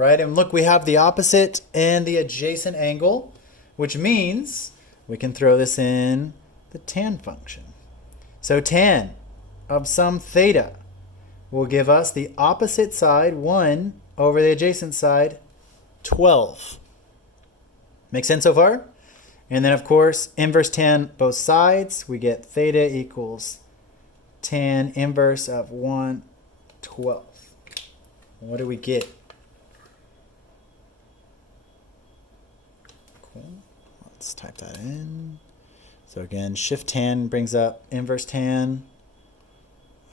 right? And look, we have the opposite and the adjacent angle, which means we can throw this in the tan function. So tan of some theta will give us the opposite side, 1, over the adjacent side, 12. Make sense so far? And then, of course, inverse tan both sides. We get theta equals tan inverse of 1/12. What do we get? Cool. Let's type that in. So again, shift tan brings up inverse tan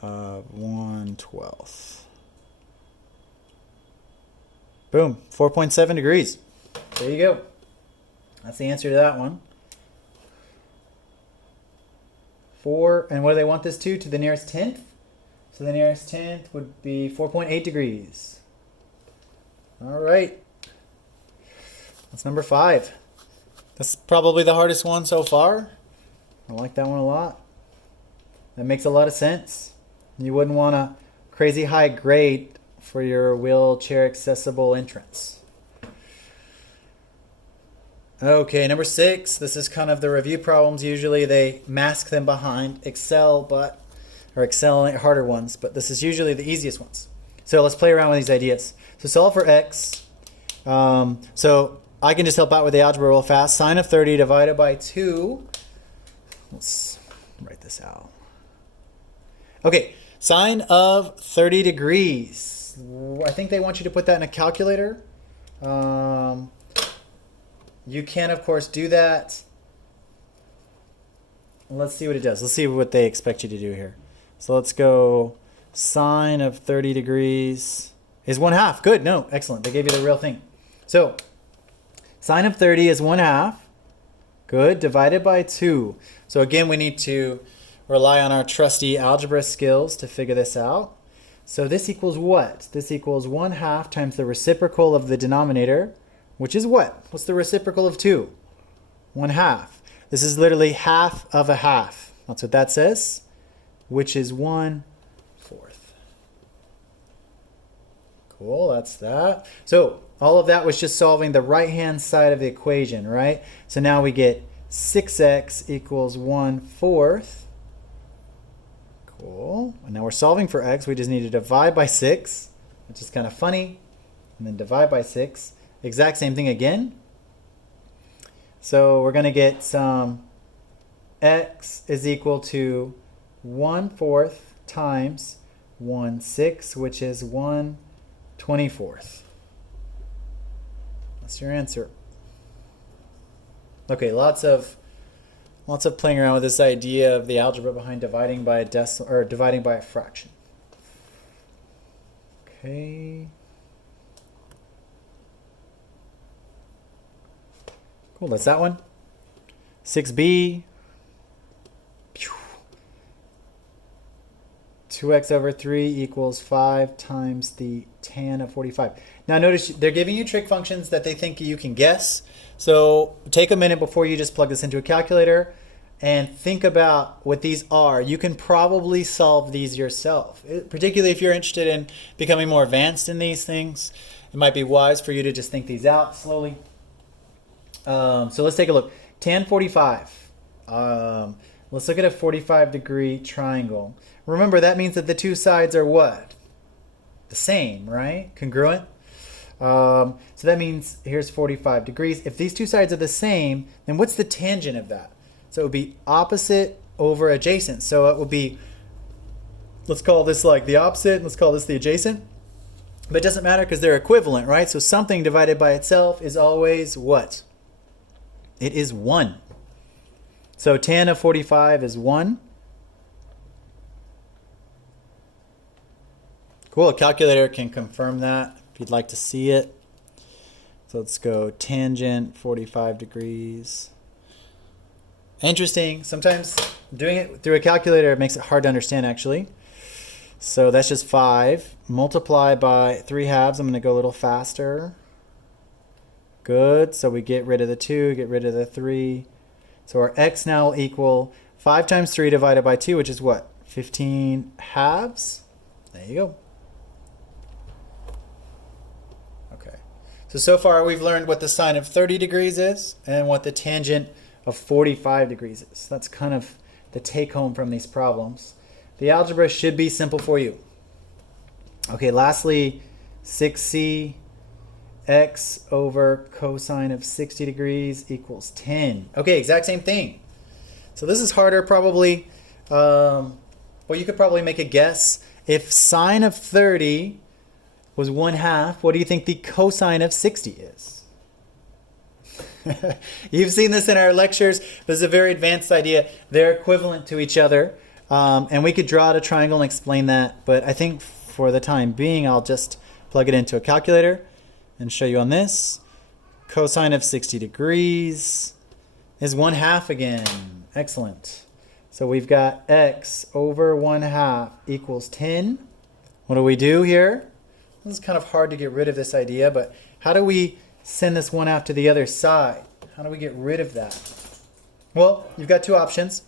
of 1/12. Boom, 4.7 degrees. There you go. That's the answer to that one. 4, and what do they want this to? To the nearest tenth? So the nearest tenth would be 4.8 degrees. All right. That's number 5. That's probably the hardest one so far. I like that one a lot. That makes a lot of sense. You wouldn't want a crazy high grade for your wheelchair accessible entrance. Okay, number 6. This is kind of the review problems. Usually they mask them behind Excel, or Excel harder ones, but this is usually the easiest ones. So let's play around with these ideas. So solve for x. So I can just help out with the algebra real fast. Sine of 30 divided by 2. Let's write this out. Okay, sine of 30 degrees. I think they want you to put that in a calculator. You can, of course, do that. Let's see what it does. Let's see what they expect you to do here. So let's go sine of 30 degrees is 1/2. Good. No, excellent. They gave you the real thing. So sine of 30 is 1/2. Good. Divided by 2. So again, we need to rely on our trusty algebra skills to figure this out. So this equals what? This equals 1/2 times the reciprocal of the denominator, which is what? What's the reciprocal of 2? 1/2. This is literally half of a half. That's what that says, which is 1/4. Cool, that's that. So all of that was just solving the right-hand side of the equation, right? So now we get 6x equals 1/4. Cool. And now we're solving for x. We just need to divide by 6, which is kind of funny, and then divide by 6. Exact same thing again. So we're going to get some x is equal to 1/4 times 1/6, which is 1/24. That's your answer. Okay, lots of playing around with this idea of the algebra behind dividing by a decimal or dividing by a fraction. Okay. Cool, that's that one. 6b. 2x over 3 equals 5 times the tan of 45. Now notice they're giving you trick functions that they think you can guess. So take a minute before you just plug this into a calculator and think about what these are. You can probably solve these yourself, particularly if you're interested in becoming more advanced in these things. It might be wise for you to just think these out slowly. So let's take a look. Tan 45. Let's look at a 45-degree triangle. Remember, that means that the two sides are what? The same, right? Congruent. So that means here's 45 degrees. If these two sides are the same, then what's the tangent of that? So it would be opposite over adjacent. So it would be, let's call this like the opposite, and let's call this the adjacent. But it doesn't matter because they're equivalent, right? So something divided by itself is always what? It is 1. So tan of 45 is 1. Cool, a calculator can confirm that if you'd like to see it. So let's go tangent 45 degrees. Interesting. Sometimes doing it through a calculator makes it hard to understand actually. So that's just 5. Multiply by 3/2. I'm going to go a little faster. Good. So we get rid of the 2, get rid of the 3. So our x now will equal 5 times 3 divided by 2, which is what? 15 halves? There you go. Okay. So far we've learned what the sine of 30 degrees is and what the tangent of 45 degrees is. That's kind of the take home from these problems. The algebra should be simple for you. Okay, lastly, 6c x over cosine of 60 degrees equals 10. Okay, exact same thing. So this is harder probably. Well, you could probably make a guess. If sine of 30 was 1/2, what do you think the cosine of 60 is? You've seen this in our lectures. This is a very advanced idea. They're equivalent to each other. And we could draw out a triangle and explain that. But I think for the time being, I'll just plug it into a calculator and show you on this. Cosine of 60 degrees is 1/2 again. Excellent. So we've got x over 1/2 equals 10. What do we do here? This is kind of hard to get rid of this idea, but how do we send this 1/2 to the other side? How do we get rid of that? Well, you've got two options.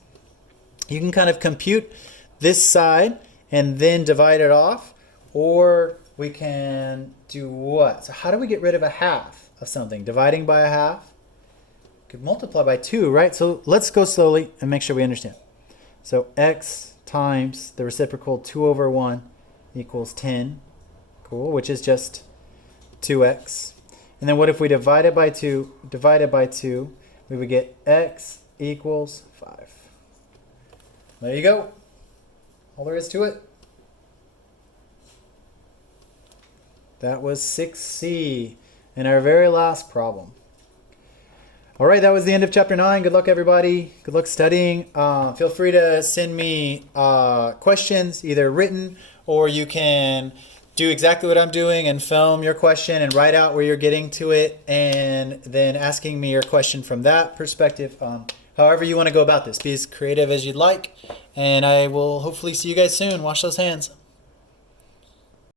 You can kind of compute this side and then divide it off, or we can do what? So how do we get rid of a half of something? Dividing by a half? Could multiply by 2, right? So let's go slowly and make sure we understand. So x times the reciprocal 2 over 1 equals 10. Cool, which is just 2x. And then what if we divide it by 2, we would get x equals 5. There you go. All there is to it. That was 6c in our very last problem. All right, that was the end of chapter 9. Good luck, everybody. Good luck studying. Feel free to send me questions, either written, or you can do exactly what I'm doing and film your question and write out where you're getting to it, and then asking me your question from that perspective. However you want to go about this. Be as creative as you'd like, and I will hopefully see you guys soon. Wash those hands.